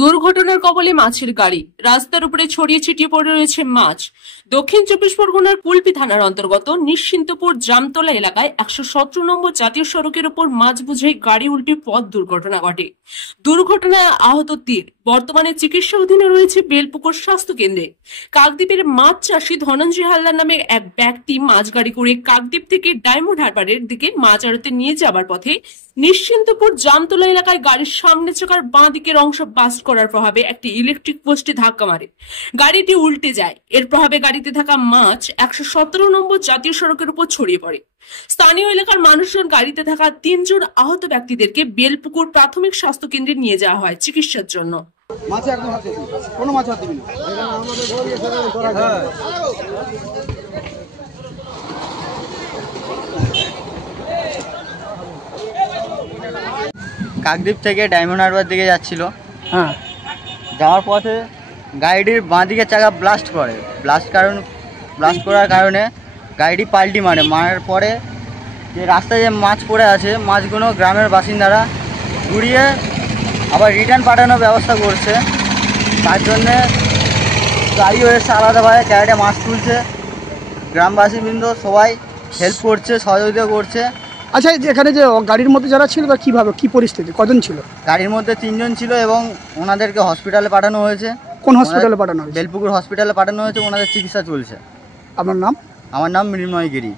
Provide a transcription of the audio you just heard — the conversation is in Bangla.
দুর্ঘটনার কবলে মাছের গাড়ি, রাস্তার উপরে ছড়িয়ে ছিটিয়ে পড়ে রয়েছে মাছ। দক্ষিণ চব্বিশ পরগনার কুলপি থানার অন্তর্গত নিশ্চিন্তপুর জামতলা এলাকায় 117 নম্বর জাতীয় সড়কের উপর মাছ বোঝাই গাড়ি উল্টে পথ দুর্ঘটনা ঘটে। দুর্ঘটনায় আহত 3, বর্তমানে চিকিৎসাধীনে রয়েছে বেলপুকুর স্বাস্থ্য কেন্দ্রে। কাকদ্বীপের মাছ চাষী ধনঞ্জয় হালদার নামে এক ব্যক্তি মাছ গাড়ি করে কাকদ্বীপ থেকে ডায়মন্ড হারবারের দিকে মাছ আড়তে নিয়ে যাবার পথে নিশ্চিন্তপুর জামতলা এলাকায় গাড়ির সামনে চাকার বাঁ দিকের অংশ বাস্ট করার প্রভাবে একটি ইলেকট্রিক পোস্টে ধাক্কা মারে। গাড়িটি উল্টে যায়। এর প্রভাবে গাড়িতে থাকা মাছ 117 নম্বর জাতীয় সড়কের উপর ছড়িয়ে পড়ে। স্থানীয় এলাকার মানুষজন গাড়িতে থাকা 3 জন আহত ব্যক্তিদেরকে বেলপুকুর প্রাথমিক স্বাস্থ্য কেন্দ্রে নিয়ে যাওয়া হয় চিকিৎসার জন্য। কাকদ্বীপ থেকে ডায়মন্ড হারবার দিকে যাচ্ছিল। যাওয়ার পথে গাড়িটির বাঁ দিকে চাকা ব্লাস্ট করার কারণে গাড়িটি পাল্টি মারার পরে যে রাস্তায় যে মাছ পড়ে আছে মাছগুলো গ্রামের বাসিন্দারা ঘুরিয়ে আবার রিটার্ন পাঠানোর ব্যবস্থা করছে। তার জন্যে গাড়িও এসে আলাদাভাবে ক্যারেটে মাছ তুলছে। গ্রামবাসীবৃন্দ সবাই হেল্প করছে, সহযোগিতা করছে। আচ্ছা, এখানে যে গাড়ির মধ্যে যারা ছিল তারা কীভাবে কী পরিস্থিতি, কজন ছিল? গাড়ির মধ্যে 3 জন ছিল এবং ওনাদেরকে হসপিটালে পাঠানো হয়েছে। কোন হসপিটালে পাঠানো হয়েছে? বেলপুকুর হসপিটালে পাঠানো হয়েছে, ওনাদের চিকিৎসা চলছে। আপনার নাম? আমার নাম মৃন্ময় গিরি।